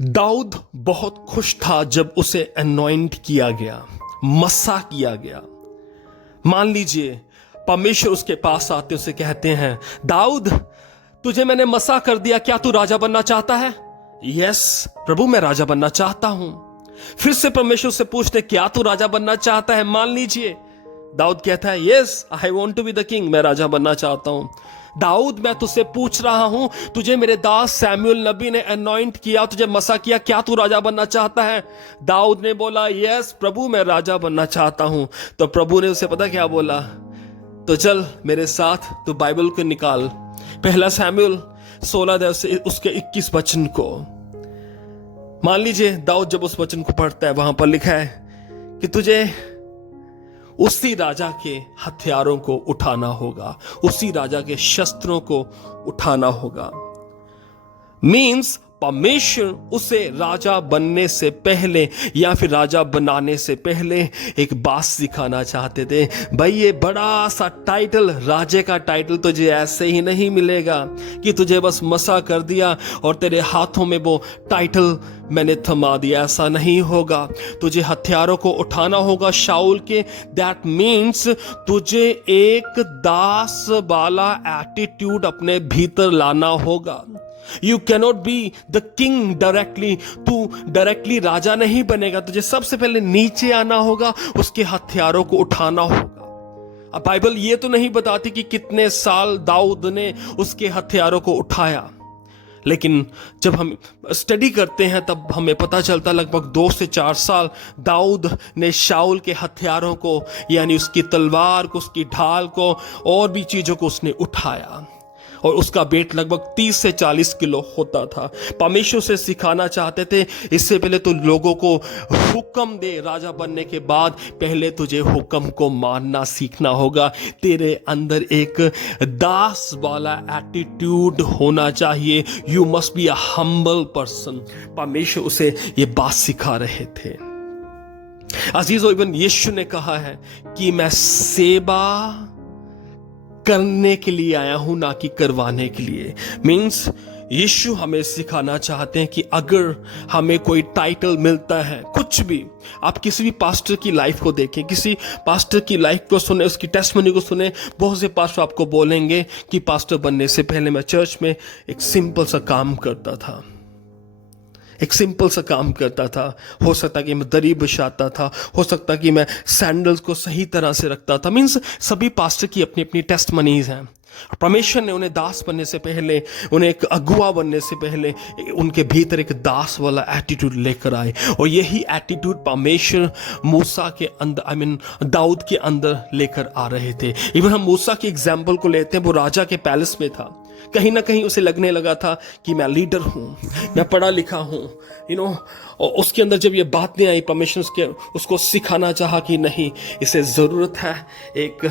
दाऊद बहुत खुश था जब उसे अनॉइंट किया गया, मसा किया गया। मान लीजिए परमेश्वर उसके पास आते उसे कहते हैं, दाऊद तुझे मैंने मसा कर दिया, क्या तू राजा बनना चाहता है? यस प्रभु, मैं राजा बनना चाहता हूं। फिर से परमेश्वर उससे पूछते, क्या तू राजा बनना चाहता है? मान लीजिए दाऊद कहता है, yes I want to be the king, मैं राजा बनना चाहता हूं। दाऊद मैं तुझसे पूछ रहा हूं, तुझे मेरे दास सैमुअल नबी ने अनॉइंट किया, तुझे मसा किया, क्या तू राजा बनना चाहता है? दाऊद ने बोला, यस प्रभु मैं राजा बनना चाहता हूं। तो प्रभु ने उसे पता क्या बोला? तो चल मेरे साथ, तू बाइबल को निकाल, पहला सैमुअल 16 अध्याय से उसके 21 वचन को। मान लीजिए दाऊद जब उस वचन को पढ़ता है, वहां पर लिखा है कि तुझे उसी राजा के हथियारों को उठाना होगा, उसी राजा के शस्त्रों को उठाना होगा। मीन्स परमेश्वर उसे राजा बनने से पहले या फिर राजा बनाने से पहले एक बात सिखाना चाहते थे। भाई ये बड़ा सा टाइटल, राजे का टाइटल तुझे ऐसे ही नहीं मिलेगा कि तुझे बस मसा कर दिया और तेरे हाथों में वो टाइटल मैंने थमा दिया, ऐसा नहीं होगा। तुझे हथियारों को उठाना होगा शाऊल के। दैट मीन्स तुझे एक दास वाला एटीट्यूड अपने भीतर लाना होगा। You cannot be the king directly, तू डायरेक्टली राजा नहीं बनेगा, तुझे सबसे पहले नीचे आना होगा, उसके हथियारों को उठाना होगा। अब बाइबल ये तो नहीं बताती कि कितने साल दाऊद ने उसके हथियारों को उठाया, लेकिन जब हम स्टडी करते हैं तब हमें पता चलता लगभग 2 से 4 साल दाऊद ने शाऊल के हथियारों को, यानी उसकी तलवार को, उसकी ढाल को और भी चीजों को उसने उठाया, और उसका वेट लगभग 30 से 40 किलो होता था। परमेश्वर से सिखाना चाहते थे, इससे पहले तो लोगों को हुक्म दे, राजा बनने के बाद पहले तुझे हुक्म को मानना सीखना होगा। तेरे अंदर एक दास वाला एटीट्यूड होना चाहिए। You must be a humble person. परमेश्वर उसे ये बात सिखा रहे थे। अजीजों, इवन यीशु ने कहा है कि मैं सेवा करने के लिए आया हूं, ना कि करवाने के लिए। मीन्स यीशु हमें सिखाना चाहते हैं कि अगर हमें कोई टाइटल मिलता है, कुछ भी, आप किसी भी पास्टर की लाइफ को देखें, किसी पास्टर की लाइफ को सुने, उसकी टेस्टिमनी को सुने। बहुत से पास्टर आपको बोलेंगे कि पास्टर बनने से पहले मैं चर्च में एक सिंपल सा काम करता था, एक सिंपल सा काम करता था। हो सकता कि मैं दरी बिछाता था, हो सकता कि मैं सैंडल्स को सही तरह से रखता था। मीन्स सभी पास्टर की अपनी अपनी टेस्टमनीज हैं। परमेश्वर ने उन्हें दास बनने से पहले, उन्हें एक अगुआ बनने से पहले उनके भीतर एक दास वाला एटीट्यूड लेकर आए, और यही एटीट्यूड परमेश्वर मूसा के अंदर, दाऊद के अंदर लेकर आ रहे थे। इवन हम मूसा की एग्जाम्पल को लेते हैं, वो राजा के पैलेस में था। कहीं ना कहीं उसे लगने लगा था कि मैं लीडर हूं, मैं पढ़ा लिखा हूं, और उसके अंदर जब ये बात नहीं आई, परमेश्वर उसको सिखाना चाहा कि नहीं, इसे जरूरत है एक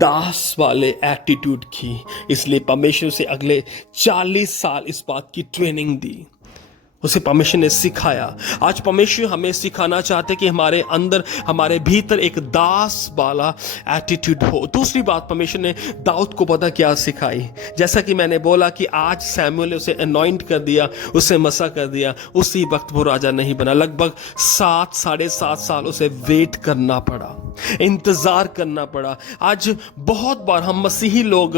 दास वाले एटीट्यूड की। इसलिए परमेश्वर से अगले 40 साल इस बात की ट्रेनिंग दी, उसे परमेश्वर ने सिखाया। आज परमेश्वर हमें सिखाना चाहते कि हमारे अंदर, हमारे भीतर एक दास वाला एटीट्यूड हो। दूसरी बात परमेश्वर ने दाऊद को पता क्या सिखाई? जैसा कि मैंने बोला कि आज सैमुअल ने उसे अनॉइंट कर दिया, उसे मसा कर दिया, उसी वक्त वो राजा नहीं बना। लगभग 7-7.5 साल उसे वेट करना पड़ा, इंतजार करना पड़ा। आज बहुत बार हम मसीही लोग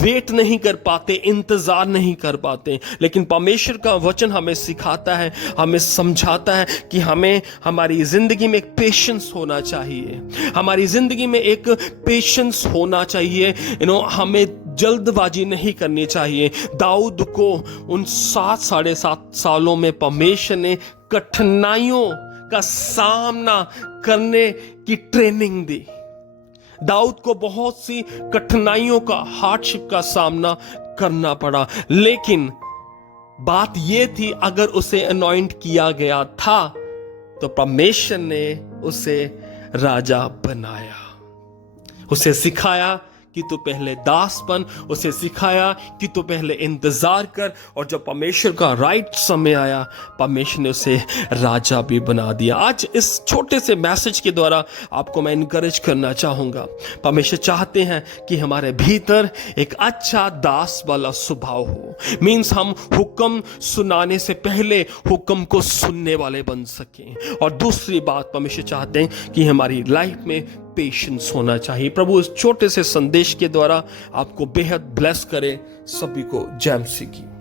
वेट नहीं कर पाते, इंतजार नहीं कर पाते, लेकिन परमेश्वर का वचन हमें सिखाता है, हमें समझाता है कि हमें हमारी जिंदगी में एक पेशेंस होना चाहिए, हमारी जिंदगी में एक पेशेंस होना चाहिए। हमें जल्दबाजी नहीं करनी चाहिए। दाऊद को उन 7-7.5 सालों में परमेश्वर ने कठिनाइयों का सामना करने की ट्रेनिंग दी। दाऊद को बहुत सी कठिनाइयों का, हार्डशिप का सामना करना पड़ा, लेकिन बात यह थी, अगर उसे अनॉइंट किया गया था तो परमेश्वर ने उसे राजा बनाया, उसे सिखाया कि तू पहले दासपन, उसे सिखाया कि तू पहले इंतजार कर, और जब परमेश्वर का राइट समय आया परमेश्वर ने उसे राजा भी बना दिया। आज इस छोटे से मैसेज के द्वारा आपको मैं इनकरेज करना चाहूंगा, परमेश्वर चाहते हैं कि हमारे भीतर एक अच्छा दास वाला स्वभाव हो। मीन्स हम हुक्म सुनाने से पहले हुक्म को सुनने वाले बन सकें। और दूसरी बात, परमेश्वर चाहते हैं कि हमारी लाइफ में पेशेंस होना चाहिए। प्रभु इस छोटे से संदेश के द्वारा आपको बेहद ब्लेस करे। सभी को जय मसीह की।